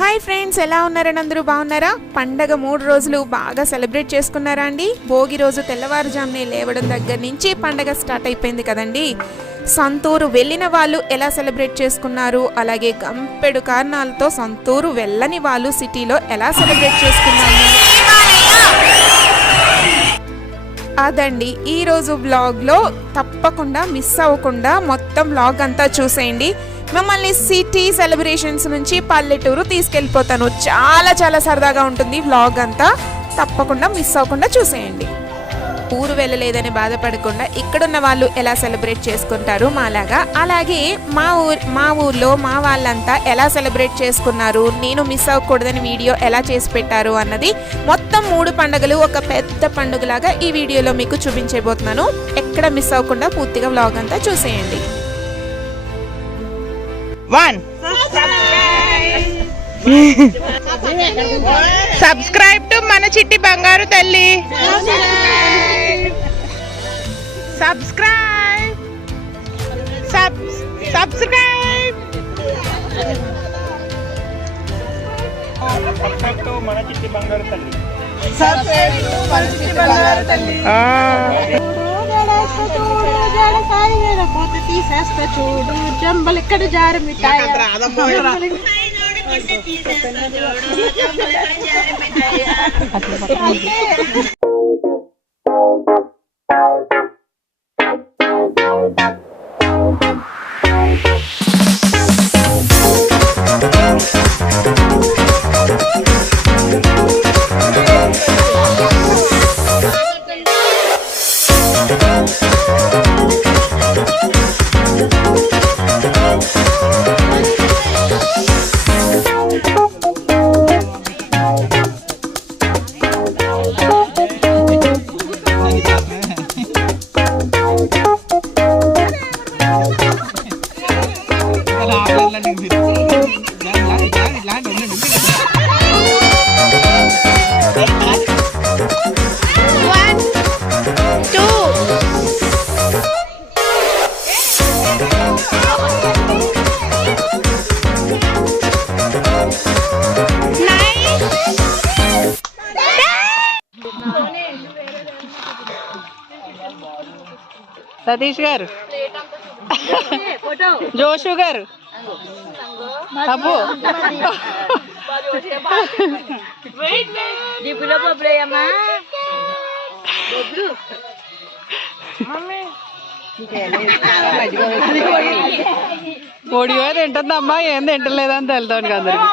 Hi friends, ఎలా ఉన్నారని అందరూ బాగున్నారా? పండగ 3 రోజులు బాగా సెలబ్రేట్ చేసుకున్నారా అండి? భోగి రోజు తెల్లవారుజామునే లేవడం దగ్గర నుంచి పండగ స్టార్ట్ అయిపోయింది కదండి. సొంతూరు వెళ్ళిన వాళ్ళు ఎలా సెలబ్రేట్ చేసుకున్నారు, అలాగే గంపెడు కారణాలతో సొంతూరు వెళ్ళని వాళ్ళు సిటీలో ఎలా సెలబ్రేట్ చేసుకున్నారు అదండి ఈరోజు బ్లాగ్లో. తప్పకుండా మిస్ అవ్వకుండా మొత్తం బ్లాగ్ అంతా చూసేయండి. మిమ్మల్ని సిటీ సెలబ్రేషన్స్ నుంచి పల్లెటూరు తీసుకెళ్ళిపోతాను. చాలా చాలా సరదాగా ఉంటుంది బ్లాగ్ అంతా. తప్పకుండా మిస్ అవ్వకుండా చూసేయండి. ఊరు వెళ్ళలేదని బాధపడకుండా ఇక్కడున్న వాళ్ళు ఎలా సెలబ్రేట్ చేసుకుంటారు మాలాగా, అలాగే మా ఊర్లో మా వాళ్ళంతా ఎలా సెలబ్రేట్ చేసుకున్నారు, నేను మిస్ అవ్వకూడదని వీడియో ఎలా చేసి పెట్టారు అన్నది మొత్తం 3 పండుగలు ఒక పెద్ద పండుగలాగా ఈ వీడియోలో మీకు చూపించబోతున్నాను. ఎక్కడ మిస్ అవ్వకుండా పూర్తిగా వ్లాగ్ అంతా చూసేయండి. సబ్స్క్రైబ్ టు మన చిట్టి బంగారు తల్లి. సబ్స్క్రైబ్ టు మన చిట్టి బంగారు తల్లి. తీసేస్తా చూడు జంబలు ఇక్కడ జారి మిఠాయి. సతీష్ గారు, జోషు గారు, అబ్బు ఒడియో తింటుందమ్మా, ఏం తింటలేదని తెలుతాను అందరికి.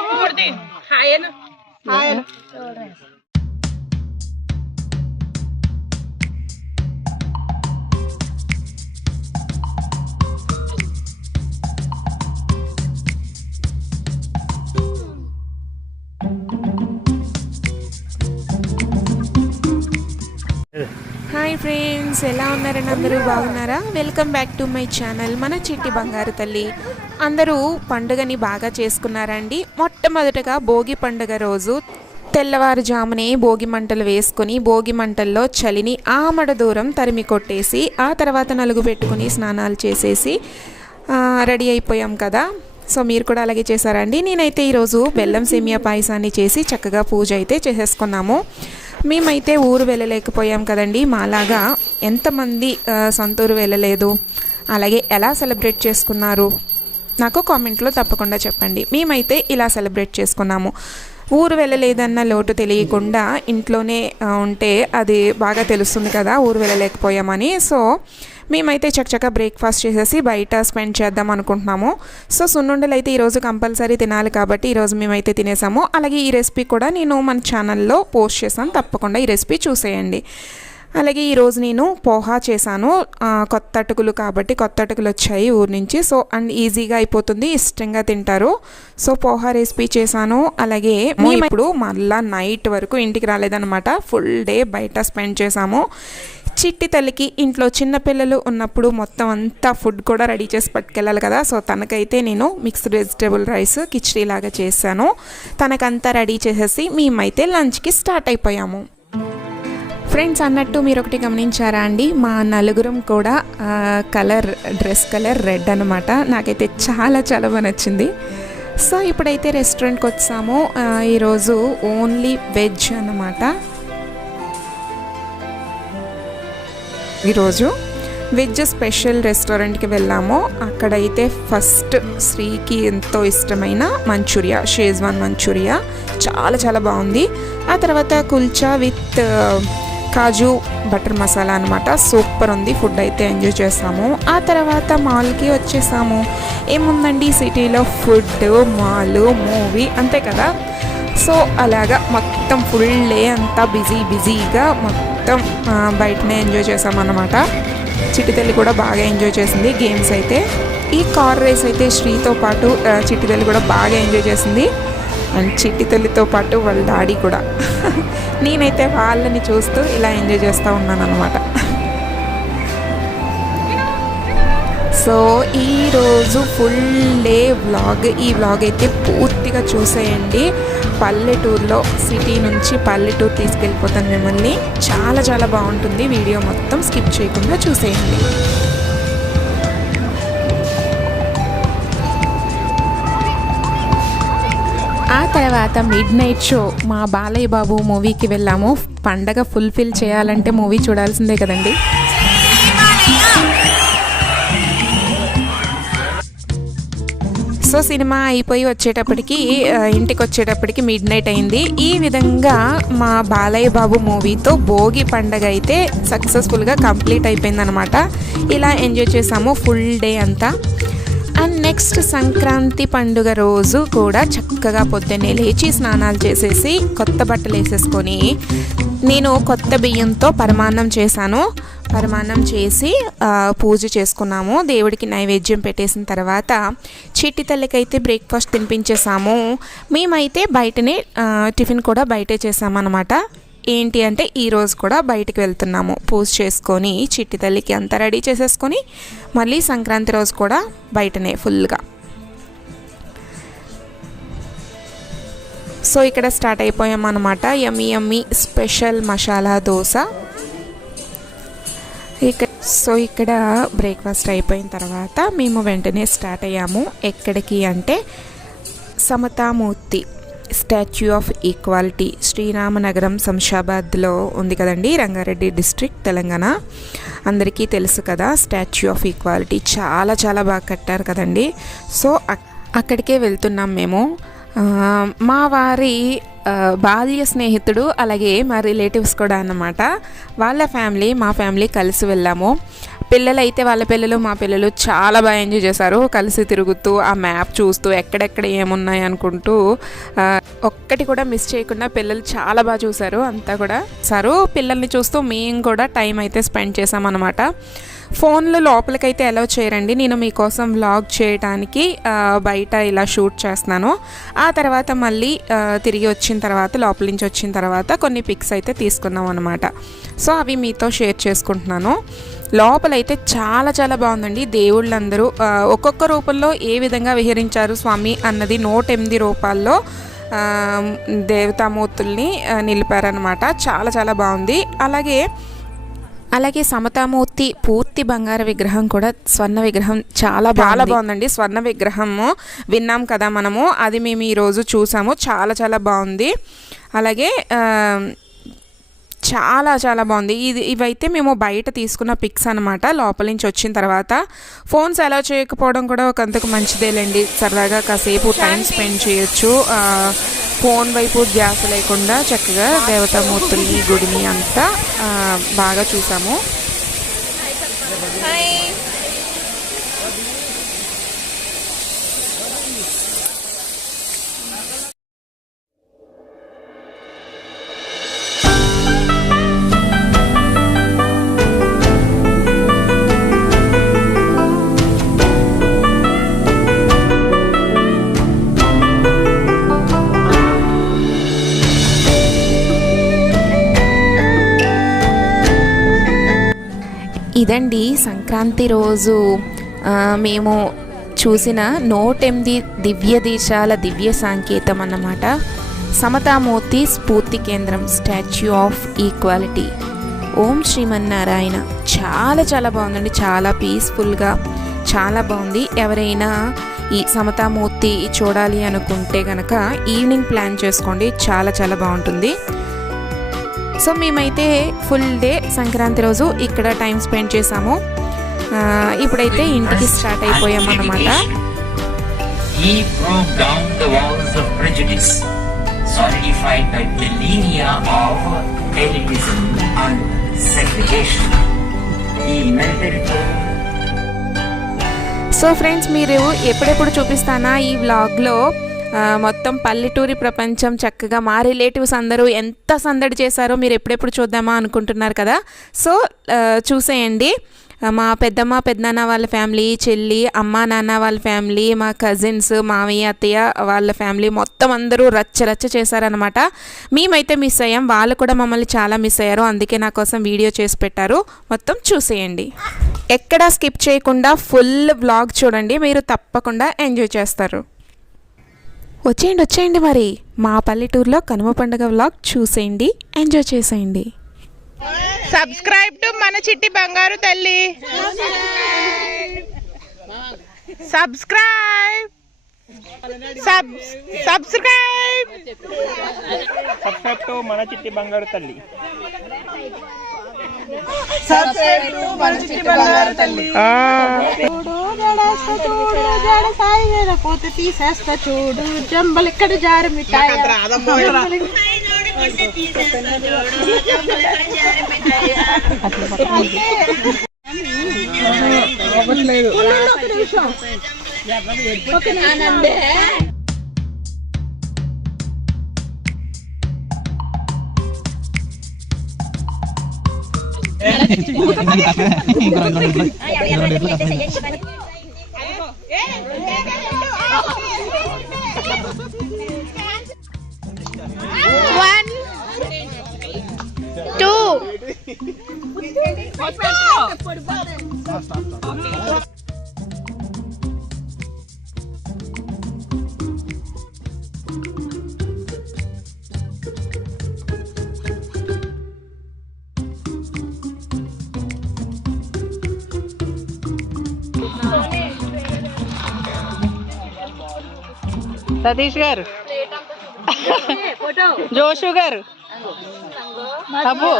హాయ్ ఫ్రెండ్స్, ఎలా ఉన్నారని అందరూ బాగున్నారా? Welcome back to my channel మన చిట్టి బంగారు తల్లి. అందరూ పండుగని బాగా చేసుకున్నారండి. మొట్టమొదటగా భోగి పండుగ రోజు తెల్లవారుజామునే భోగి మంటలు వేసుకొని భోగి మంటల్లో చలిని ఆమడ దూరం తరిమి కొట్టేసి ఆ తర్వాత నలుగు పెట్టుకుని స్నానాలు చేసేసి రెడీ అయిపోయాం కదా. సో మీరు కూడా అలాగే చేశారండి. నేనైతే ఈరోజు బెల్లం సేమియా పాయసాన్ని చేసి చక్కగా పూజ అయితే చేసేసుకున్నాము. మేమైతే ఊరు వెళ్ళలేకపోయాం కదండి. మాలాగా ఎంతమంది సొంతూరు వెళ్ళలేదు, అలాగే ఎలా సెలబ్రేట్ చేసుకున్నారు నాకు కామెంట్లో తప్పకుండా చెప్పండి. మేమైతే ఇలా సెలబ్రేట్ చేసుకున్నాము. ఊరు వెళ్ళలేదన్న లోటు తెలియకుండా ఇంట్లోనే ఉంటే అది బాగా తెలుస్తుంది కదా ఊరు వెళ్ళలేకపోయామని. సో మేమైతే చక్కగా బ్రేక్ఫాస్ట్ చేసేసి బయట స్పెండ్ చేద్దాం అనుకుంటున్నాము. సో సున్నుండలు అయితే ఈరోజు కంపల్సరీ తినాలి కాబట్టి ఈరోజు మేమైతే తినేసాము. అలాగే ఈ రెసిపీ కూడా నేను మన ఛానల్లో పోస్ట్ చేశాను, తప్పకుండా ఈ రెసిపీ చూసేయండి. అలాగే ఈరోజు నేను పోహా చేశాను. కొత్త అటుకులు కాబట్టి కొత్త అటుకులు వచ్చాయి ఊరు నుంచి. సో అండ్ ఈజీగా అయిపోతుంది, ఇష్టంగా తింటారు. సో పోహా రెసిపీ చేశాను. అలాగే మేము ఇప్పుడు మళ్ళీ నైట్ వరకు ఇంటికి రాలేదన్నమాట. ఫుల్ డే బయట స్పెండ్ చేసాము. చిట్టి తల్లికి ఇంట్లో చిన్నపిల్లలు ఉన్నప్పుడు మొత్తం అంతా ఫుడ్ కూడా రెడీ చేసి పట్టుకెళ్ళాలి కదా. సో తనకైతే నేను మిక్స్డ్ వెజిటేబుల్ రైస్ కిచడీ లాగా చేశాను. తనకంతా రెడీ చేసేసి మేమైతే లంచ్కి స్టార్ట్ అయిపోయాము. ఫ్రెండ్స్ అన్నట్టు మీరు ఒకటి గమనించారా అండి, మా నలుగురం కూడా డ్రెస్ కలర్ రెడ్ అనమాట. నాకైతే చాలా చాలా బాగా నచ్చింది. సో ఇప్పుడైతే రెస్టారెంట్కి వచ్చాము. ఈరోజు ఓన్లీ వెజ్ అన్నమాట. ఈరోజు వెజ్ స్పెషల్ రెస్టారెంట్కి వెళ్ళాము. అక్కడైతే ఫస్ట్ శ్రీకి ఎంతో ఇష్టమైన మంచూరియా, షేజ్వాన్ మంచూరియా చాలా చాలా బాగుంది. ఆ తర్వాత kulcha with kaju butter masala అనమాట. సూపర్ ఉంది. ఫుడ్ అయితే ఎంజాయ్ చేసాము. ఆ తర్వాత మాల్కి వచ్చేసాము. ఏముందండి సిటీలో ఫుడ్, మాల్, మూవీ అంతే కదా. సో అలాగా మొత్తం ఫుల్ డే అంతా బిజీగా మొత్తం బయటనే ఎంజాయ్ చేసామన్నమాట. చిట్టి తల్లి కూడా బాగా ఎంజాయ్ చేసింది గేమ్స్ అయితే. ఈ కార్ రేస్ అయితే శ్రీతో పాటు చిట్టి తల్లి కూడా బాగా ఎంజాయ్ చేసింది. అండ్ చిట్టి తల్లితో పాటు వాళ్ళ డాడీ కూడా. నేనైతే వాళ్ళని చూస్తూ ఇలా ఎంజాయ్ చేస్తూ ఉన్నాను అనమాట. సో ఈరోజు ఫుల్ డే వ్లాగ్. ఈ వ్లాగ్ అయితే పూర్తిగా చూసేయండి. పల్లెటూరులో, సిటీ నుంచి పల్లెటూరు తీసుకెళ్ళిపోతాను మిమ్మల్ని. చాలా చాలా బాగుంటుంది. వీడియో మొత్తం స్కిప్ చేయకుండా చూసేయండి. ఆ తర్వాత మిడ్ నైట్ షో మా బాలయ్య బాబు మూవీకి వెళ్ళాము. పండగ ఫుల్ఫిల్ చేయాలంటే మూవీ చూడాల్సిందే కదండి. సో సినిమా అయిపోయి ఇంటికి వచ్చేటప్పటికి మిడ్ నైట్ అయింది. ఈ విధంగా మా బాలయ్య బాబు మూవీతో భోగి పండగ అయితే సక్సెస్ఫుల్గా కంప్లీట్ అయిపోయిందనమాట. ఇలా ఎంజాయ్ చేసాము ఫుల్ డే అంతా. అండ్ నెక్స్ట్ సంక్రాంతి పండుగ రోజు కూడా చక్కగా పొద్దున్నే లేచి స్నానాలు చేసేసి కొత్త బట్టలు వేసేసుకొని నేను కొత్త బియ్యంతో పరమాన్నం చేశాను. పరమాన్నం చేసి పూజ చేసుకున్నాము. దేవుడికి నైవేద్యం పెట్టేసిన తర్వాత చిట్టి తల్లికైతే బ్రేక్ఫాస్ట్ తినిపించేసాము. మేమైతే బయటనే టిఫిన్ కూడా బయటే చేసామన్నమాట. ఏంటి అంటే ఈరోజు కూడా బయటికి వెళ్తున్నాము. పూజ చేసుకొని చిట్టి తల్లికి అంతా రెడీ చేసేసుకొని మళ్ళీ సంక్రాంతి రోజు కూడా బయటనే ఫుల్గా. సో ఇక్కడ స్టార్ట్ అయిపోయామన్నమాట. యమ్మీ స్పెషల్ మసాలా దోశ. ఇక్కడ బ్రేక్ఫాస్ట్ అయిపోయిన తర్వాత మేము వెంటనే స్టార్ట్ అయ్యాము. ఎక్కడికి అంటే సమతామూర్తి స్టాచ్యూ ఆఫ్ ఈక్వాలిటీ శ్రీరామనగరం శంషాబాద్లో ఉంది కదండి, రంగారెడ్డి డిస్ట్రిక్ట్, తెలంగాణ. అందరికీ తెలుసు కదా స్టాచ్యూ ఆఫ్ ఈక్వాలిటీ. చాలా చాలా బాగా కట్టారు కదండి. సో అక్కడికే వెళ్తున్నాం మేము. మా వారి బాల్య స్నేహితుడు, అలాగే మా రిలేటివ్స్ కూడా అన్నమాట. వాళ్ళ ఫ్యామిలీ, మా ఫ్యామిలీ కలిసి వెళ్ళాము. పిల్లలు అయితే వాళ్ళ పిల్లలు, మా పిల్లలు చాలా బాగా ఎంజాయ్ చేశారు. కలిసి తిరుగుతూ ఆ మ్యాప్ చూస్తూ ఎక్కడెక్కడ ఏమున్నాయి అనుకుంటూ ఒక్కటి కూడా మిస్ చేయకుండా పిల్లలు చాలా బాగా చూశారు. అంతా కూడా పిల్లల్ని చూస్తూ మేము కూడా టైం అయితే స్పెండ్ చేసామన్నమాట. ఫోన్లో లోపలికైతే అలౌ చేయరండి. నేను మీకోసం వ్లాగ్ చేయడానికి బయట ఇలా షూట్ చేస్తున్నాను. ఆ తర్వాత మళ్ళీ తిరిగి వచ్చిన తర్వాత, లోపల నుంచి వచ్చిన తర్వాత కొన్ని పిక్స్ అయితే తీసుకున్నాం అనమాట. సో అవి మీతో షేర్ చేసుకుంటున్నాను. లోపలైతే చాలా చాలా బాగుందండి. దేవుళ్ళందరూ ఒక్కొక్క రూపంలో ఏ విధంగా విహరించారు స్వామి అన్నది 108 రూపాల్లో దేవతామూర్తుల్ని నిలిపారనమాట. చాలా చాలా బాగుంది. అలాగే సమతామూర్తి పూర్తి బంగారు విగ్రహం కూడా, స్వర్ణ విగ్రహం చాలా బాగుందండి. స్వర్ణ విగ్రహము విన్నాం కదా మనము, అది మేము ఈరోజు చూసాము. చాలా చాలా బాగుంది. అలాగే చాలా చాలా బాగుంది. ఇవైతే మేము బయట తీసుకున్న పిక్స్ అనమాట. లోపల నుంచి వచ్చిన తర్వాత ఫోన్స్ అలౌ చేయకపోవడం కూడా ఒకంతకు మంచిదేలేండి. సరదాగా కాసేపు టైం స్పెండ్ చేయొచ్చు. ఫోన్ వైపు ధ్యాస లేకుండా చక్కగా దేవతామూర్తుల్ని, గుడిని అంతా బాగా చూసాము. ఇదండి సంక్రాంతి రోజు మేము చూసిన 108 దివ్య దేశాల దివ్య సంకేతం అన్నమాట. సమతామూర్తి స్ఫూర్తి కేంద్రం, స్టాచ్యూ ఆఫ్ ఈక్వాలిటీ. ఓం శ్రీమన్నారాయణ. చాలా చాలా బాగుందండి. చాలా పీస్ఫుల్గా చాలా బాగుంది. ఎవరైనా ఈ సమతామూర్తి చూడాలి అనుకుంటే కనుక ఈవినింగ్ ప్లాన్ చేసుకోండి, చాలా చాలా బాగుంటుంది. సో మేమైతే ఫుల్ డే సంక్రాంతి రోజు ఇక్కడ టైం స్పెండ్ చేసాము. ఇప్పుడైతే ఇంటికి start అయిపోయామన్నమాట. He broke down the walls of prejudice, solidified the millennia of elitism and segregation. He melted so friends, మీరు ఎప్పుడెప్పుడు చూపిస్తానా ఈ వ్లాగ్లో మొత్తం పల్లెటూరి ప్రపంచం చక్కగా మా రిలేటివ్స్ అందరూ ఎంత సందడి చేశారో మీరు ఎప్పుడెప్పుడు చూద్దామా అనుకుంటున్నారు కదా. సో చూసేయండి. మా పెద్దమ్మ పెద్దనాన్న వాళ్ళ ఫ్యామిలీ, చెల్లి, అమ్మ నాన్న వాళ్ళ ఫ్యామిలీ, మా కజిన్స్, మామయ్య అత్తయ్య వాళ్ళ ఫ్యామిలీ మొత్తం అందరూ రచ్చ చేశారనమాట. మేమైతే మిస్ అయ్యాం, వాళ్ళు కూడా మమ్మల్ని చాలా మిస్ అయ్యారు. అందుకే నా కోసం వీడియో చేసి పెట్టారు. మొత్తం చూసేయండి, ఎక్కడా స్కిప్ చేయకుండా ఫుల్ వ్లాగ్ చూడండి, మీరు తప్పకుండా ఎంజాయ్ చేస్తారు. వచ్చేయండి మరి మా పల్లెటూరులో కనుమ పండుగ వ్లాగ్ చూసేయండి, ఎంజాయ్ చేసేయండి. సబ్స్క్రైబ్ టు మన చిట్టి బంగారు తల్లి. సబ్స్క్రైబ్ సబ్స్క్రైబ్ టు మన చిట్టి బంగారు తల్లి. చూడు జడేస్తా చూడు జడ సాయి పోతే తీసేస్తా చూడు జంబలిక్కడ జారి మిఠాయి. సతీష్ గారు, జోషు గారు, అబ్బు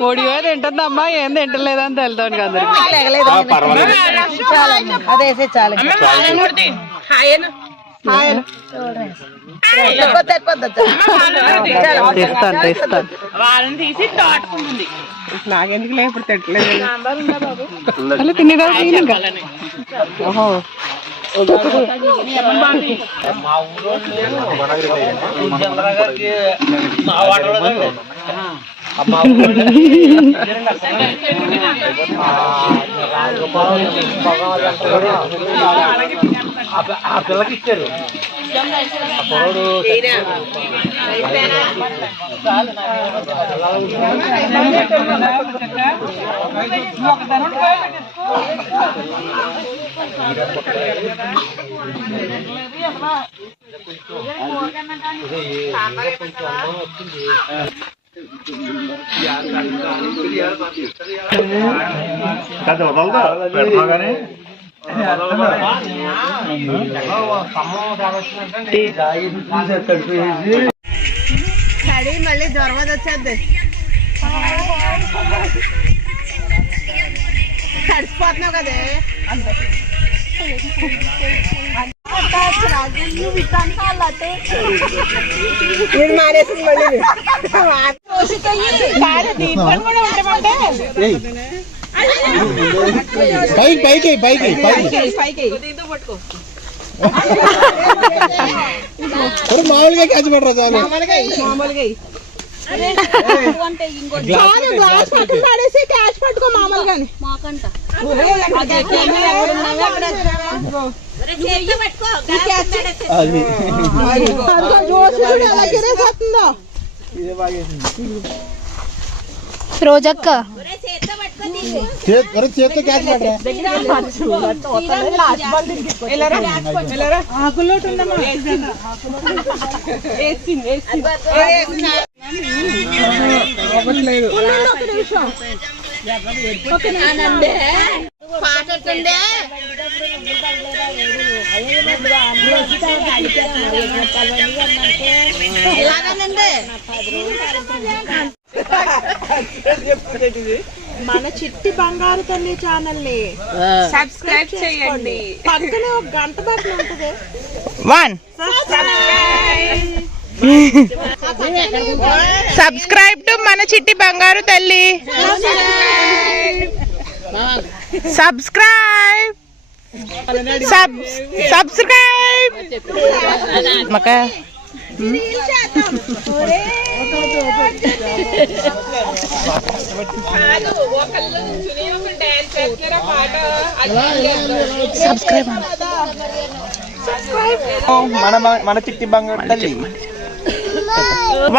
పొడిగా తింటుందమ్మా, ఏం తింటలేదని తెలుతాను కదా. అదేసే చాలు వాళ్ళని తీసి దాటుకుంటుంది. నాకెందుకులే ఇప్పుడు తిట్టలేదు. తినేదాన్ని ఆ పిల్లకి ఇచ్చారు. మళ్ళీ జ్వరం వచ్చేద్ది, తడిసిపోతున్నావు కదే. మానేసింది మళ్ళీ పైకి మామూలుగా క్యాచ్ పడరా చాలు. గ్లాస్ పట్టుకుని పడేసి క్యాచ్ పట్టుకో మామూలుగాని. రోజక్క చేత్తో క్యాచ్ పడరా ఆకులోటు ఉండమ్మా మన చిట్టి బంగారు తల్లి ఛానల్ ని సబ్స్క్రైబ్ చేయండి. పక్కనే ఒక గంట బటన్ ఉంటుంది. 1 సబ్స్క్రైబ్ టు మన చిట్టి బంగారు తల్లి. సబ్స్క్రైబ్ సబ్స్క్రైబ్ మక మన చిట్టి బంగారు తల్లి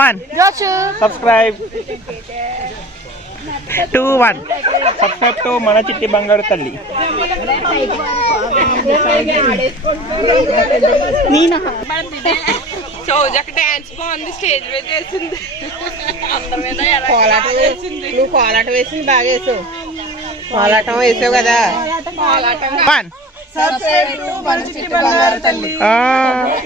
1 సబ్స్క్రైబ్ 2 1 సబ్స్క్రైబ్ టు మన చిట్టి బంగారు తల్లి. నువ్వు కోలాటం వేసింది బాగా వేసావు. కోలాటం వేసావు కదా. 1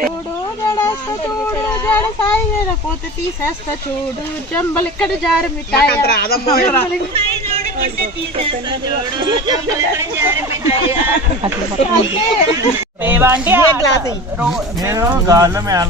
చూడు జడేస్తా చూడు జడ సాయి పోతే తీసేస్తా చూడు జంబలు ఇక్కడ జారు మిఠాయి నేను గాల్లో మేళ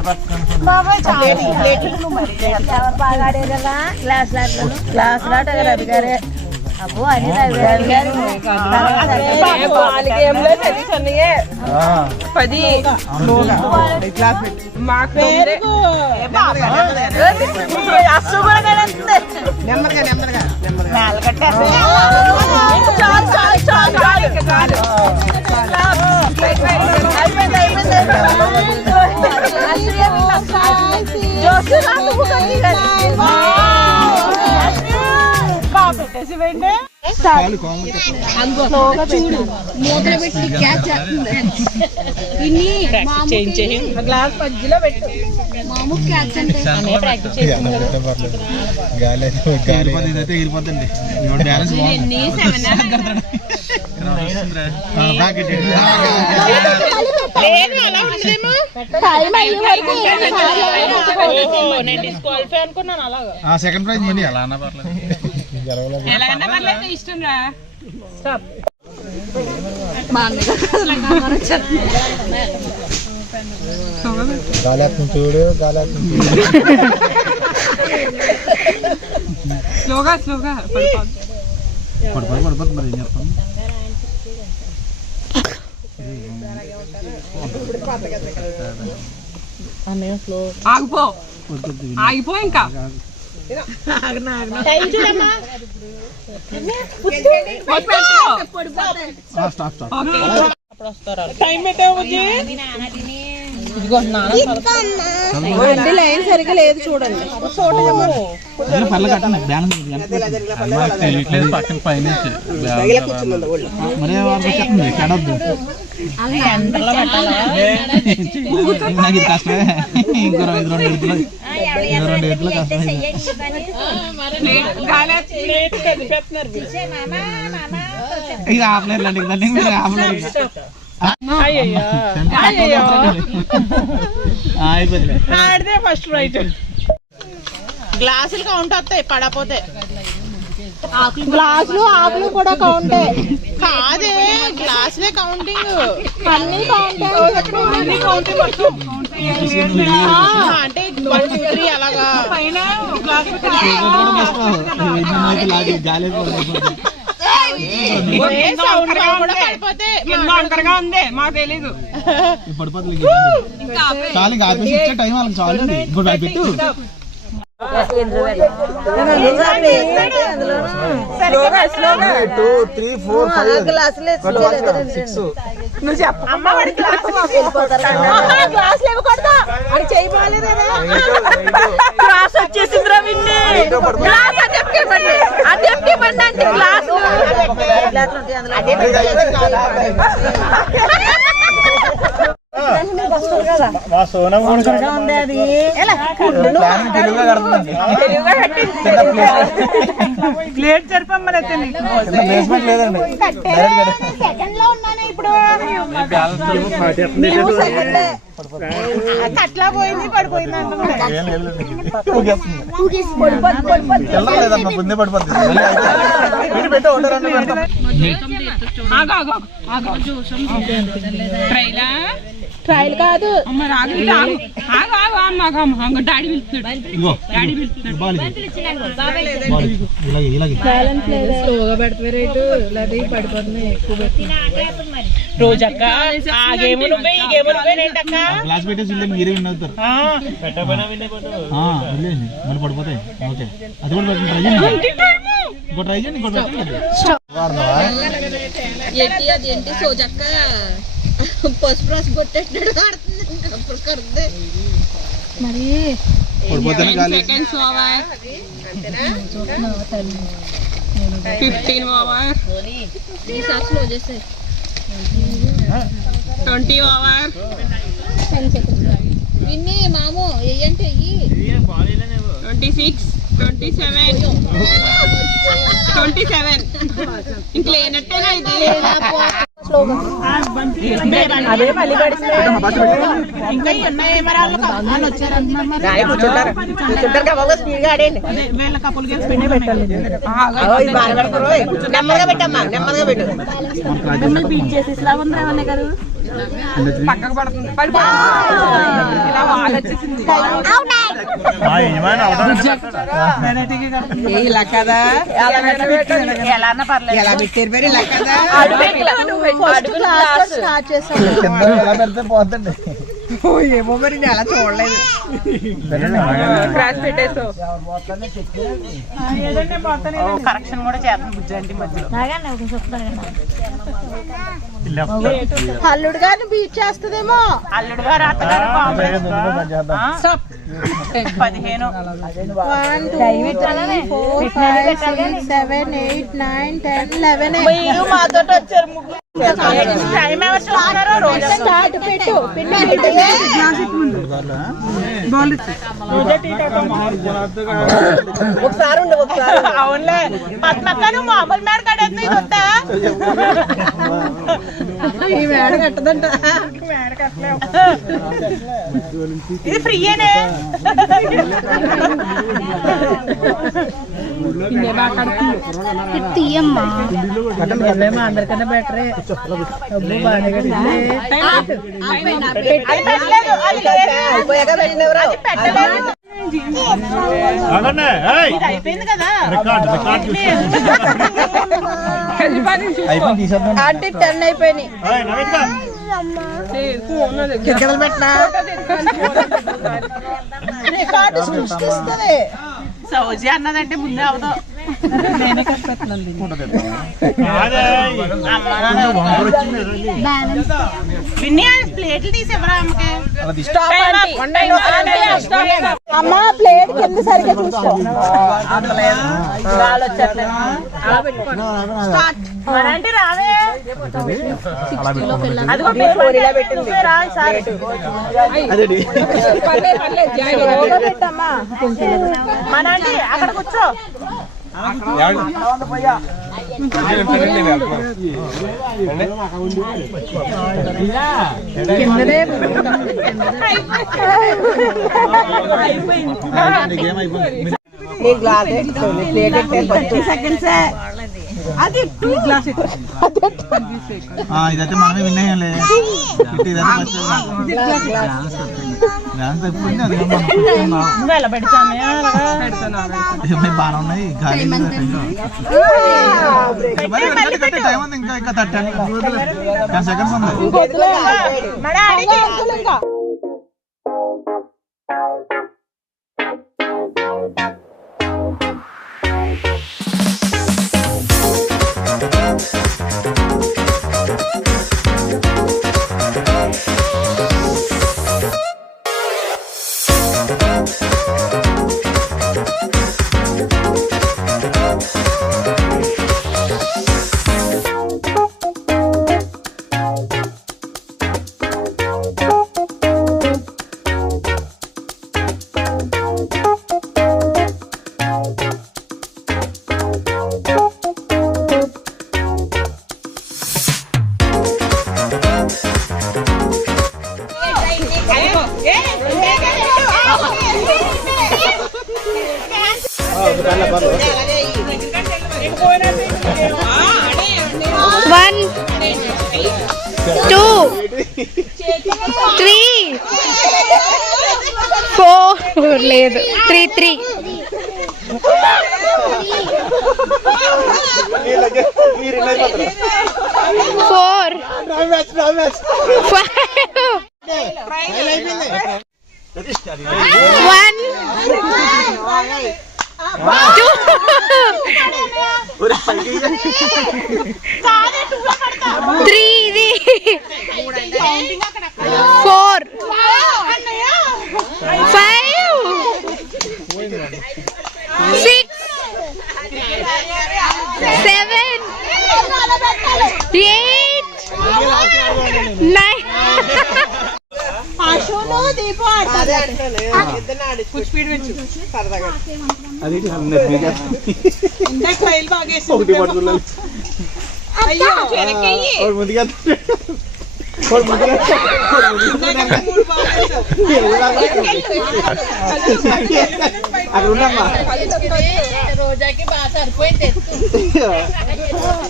గ్లాస్ మధ్యలో పెట్టు ఎగిరిపోద్దండి బ్యాలెన్స్ సెకండ్ ప్రైజ్ మనీ అలా అన్న పర్లేదు. గాలి చూడు గాలి స్లోగా పడిపోతుంది మరి ఏం చెప్తాం. ఆగిపో ఇంకా లైన్ సరిగా లేదు చూడండి. పక్కన పైన మరే చెప్పండి కడద్దు నాకు ఇది కష్టమే. ఇంకో 2 ఎట్లు కష్టమే. ఇది ఆపలేరు దాన్ని మీరు ఆపలేరు. అయిపోయింది ఫస్ట్ రైట్. గ్లాసులు కౌంట్ వస్తాయి పడపోతే. గ్లాసులు ఆకులు కూడా కౌంటే. కాదే గ్లాసులే కౌంటింగ్. అన్ని కౌంటే. అంటే 1 2 3 అలాగా పైన గాలి ఉంది మాకు తెలీదు. పడిపోతుంది చాలు ఇంకా ఆపేసి ఇచ్చే టైం వాళ్ళకి చాలు. ఇంకోటి పెట్టు. వచ్చేసిందిరా విన్ని. అదే ఇవ్వండి గ్లాసులు. మా సోనం ప్లేట్ సరిపమ్మని అయితే ప్లేస్మెంట్ లేదండి. సెకండ్ లో ఉన్నాను ఇప్పుడు. అట్లా పోయింది పడిపోయింది లేదమ్మా ముందే పడిపోతుంది. పెట్ట ఉంటారండి ట్రైల్ కాదు. రోజక్క ఆ గేమ్ నువ్వే ఈ గేమ్ నువ్వేనేంటక్క గ్లాస్ పెట్టేసి మీరే విన్ అవుతారు. మళ్ళీ పడిపోతాయి. ఓకే అది కూడా పెట్టండి. ట్రై చేయండి. ఇంకో ట్రై చేయండి. ఇంకో పెట్టండి. ఏంటి సోజక్క పసుపు రాసి కొట్టేసినట్టు ఆడుతుంది అప్పుడు కర్దే మరి పడిపోతేనే గాలి. 15 ఓవర్ ఈ సాక్స్లో వచ్చేసాయి 20 ఓవర్ 10 సెకండ్స్ విన్ని మామూ ఏంటి 26 27 ఇంక లేనట్టేనా ఇది అదే మళ్ళీ ఇంకా స్పీడ్ గా ఆడండి. వీళ్ళ కపుల్ గేమ్స్ పిండి పెట్టాలి. నెమ్మదిగా పెట్టమ్మా, నెమ్మదిగా పెట్టు. బీట్ చేసి శ్రావణ్ గారు పక్కకు పడుతుంది. ఇలా వాళ్ళు వచ్చేసింది. ఇలా కదా ఎలా అన్నా పర్లేదు. ఎలా పెట్టారు పేరు ఇలా కదా. ఎలా పెడితే పోతండి. ఏమో మరి నేను అలా చూడలేదు. కరెక్షన్ కూడా చేస్తాను బుజ్జంటి మధ్యలో. అల్లుడు గారిని బీట్ చేస్తుందేమో. అల్లుడు గారు అత్తగారు 15 1 2 3 4 5 6 7 8 9 10 11 మీరు మాతో వచ్చారు ముగ్గురు. టైం ఎవరు చూస్తున్నారు? రోజు స్టార్ట్ పెట్టు. ఒకసారి ఉండు. అవునులే పద్మక్క నువ్వు మామూలు మేడ కడేది నీకు వద్దా? ఈ మేడ కట్టదంట. మేడ కట్టలేవు. ఇది ఫ్రీయేనే. తీయమ్మా. అందరికన్నా బెటరే. అది పెట్టలేదు. అది పెట్టలేదు. ఇది అయిపోయింది కదా. ఆంటీ 10 అయిపోయినాయి. రికార్డు సృష్టిస్తుంది. సౌజీ అన్నదంటే ముందే అవదు. విన్నీ ప్లేట్లు తీసేవరా అమ్మకి. అమ్మ ప్లేట్ కింద సరిగ్గా చూసుకో. మనంటే రావే. అదిగో పెట్టమ్మా. మనంటే అక్కడ కూర్చో. ఇదైతే మనమే విన్నాయాలి. బాగా ఉన్నాయి. టైం ఉంది. ఇంకా 10 సెకండ్స్ ఉంది. 1 2 3 4 లేదు 3 4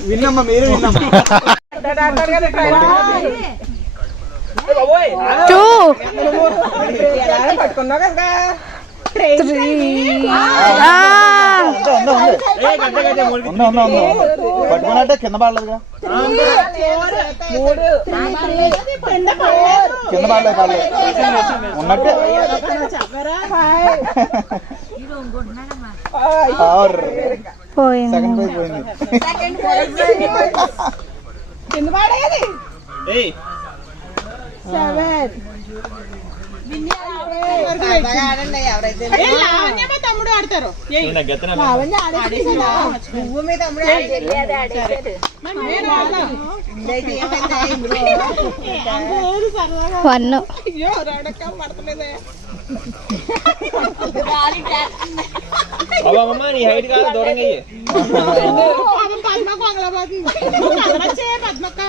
విన్నమ్మా మీరు విన్నమ్మా 2 పట్టుకున్నావు కదా 3 పట్టుకున్నట్టే కింద పడలేదుగా కింద పడలేదు ఉన్నట్టే పోయింది. సెకండ్ ప్రైజ్ పోయింది. కింద పడేది తమ్ముడు ఆడతారు నువ్వు మీ తమ్ముడు వన్ అయ్యో రాడక్క పడతలేదే నీ హైట్ కాదు దూరంగా పద్మకు వంగలబోతుంది పద్మక్క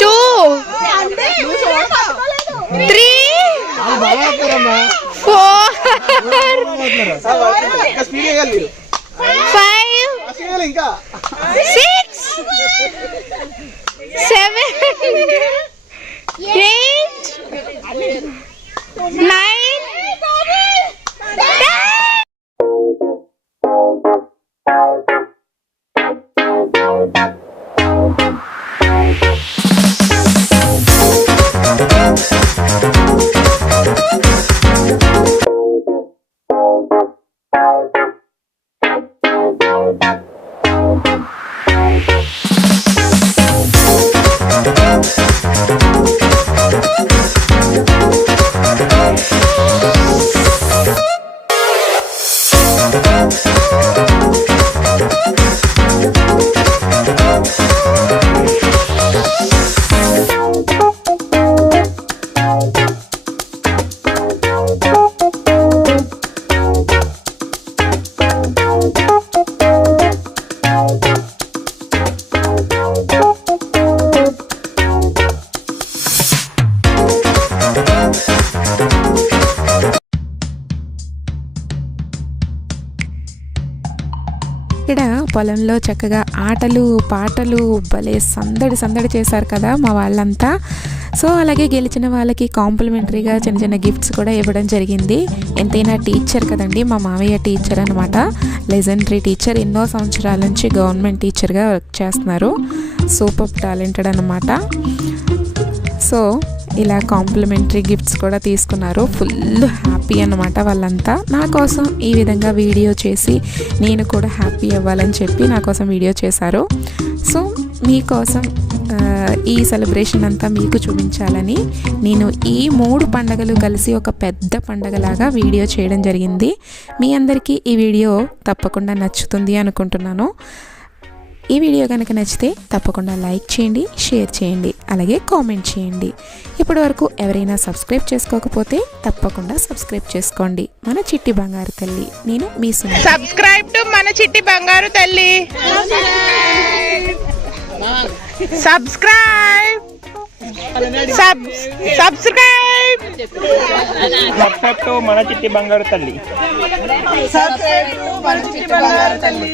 2 3 4 5 6 7 8 9 10 ఇక్కడ పొలంలో చక్కగా ఆటలు పాటలు భలే సందడి చేశారు కదా మా వాళ్ళంతా. సో అలాగే గెలిచిన వాళ్ళకి కాంప్లిమెంటరీగా చిన్న చిన్న గిఫ్ట్స్ కూడా ఇవ్వడం జరిగింది. ఎంతైనా టీచర్ కదండి, మా మావయ్య టీచర్ అనమాట, లెజెండరీ టీచర్. ఎన్నో సంవత్సరాల నుంచి గవర్నమెంట్ టీచర్గా వర్క్ చేస్తున్నారు. సూపర్ టాలెంటెడ్ అనమాట. సో ఇలా కాంప్లిమెంటరీ గిఫ్ట్స్ కూడా తీసుకున్నారు. ఫుల్ హ్యాపీ అన్నమాట వాళ్ళంతా. నా కోసం ఈ విధంగా వీడియో చేసి నేను కూడా హ్యాపీ అవ్వాలని చెప్పి నా కోసం వీడియో చేశారు. సో మీకోసం ఈ సెలబ్రేషన్ అంతా మీకు చూపించాలని నేను ఈ 3 పండుగలు కలిసి ఒక పెద్ద పండుగలాగా వీడియో చేయడం జరిగింది. మీ అందరికీ ఈ వీడియో తప్పకుండా నచ్చుతుంది అనుకుంటున్నాను. ఈ వీడియో కనుక నచ్చితే తప్పకుండా లైక్ చేయండి, షేర్ చేయండి, అలాగే కామెంట్ చేయండి. ఇప్పటి వరకు ఎవరైనా సబ్స్క్రైబ్ చేసుకోకపోతే తప్పకుండా సబ్స్క్రైబ్ చేసుకోండి. మన చిట్టి బంగారు తల్లి, నేను మీ సునీత. సబ్స్క్రైబ్ టు మన చిట్టి బంగారు తల్లి. సబ్స్క్రైబ్ సబ్స్క్రైబ్ టు మన చిట్టి బంగారు తల్లి.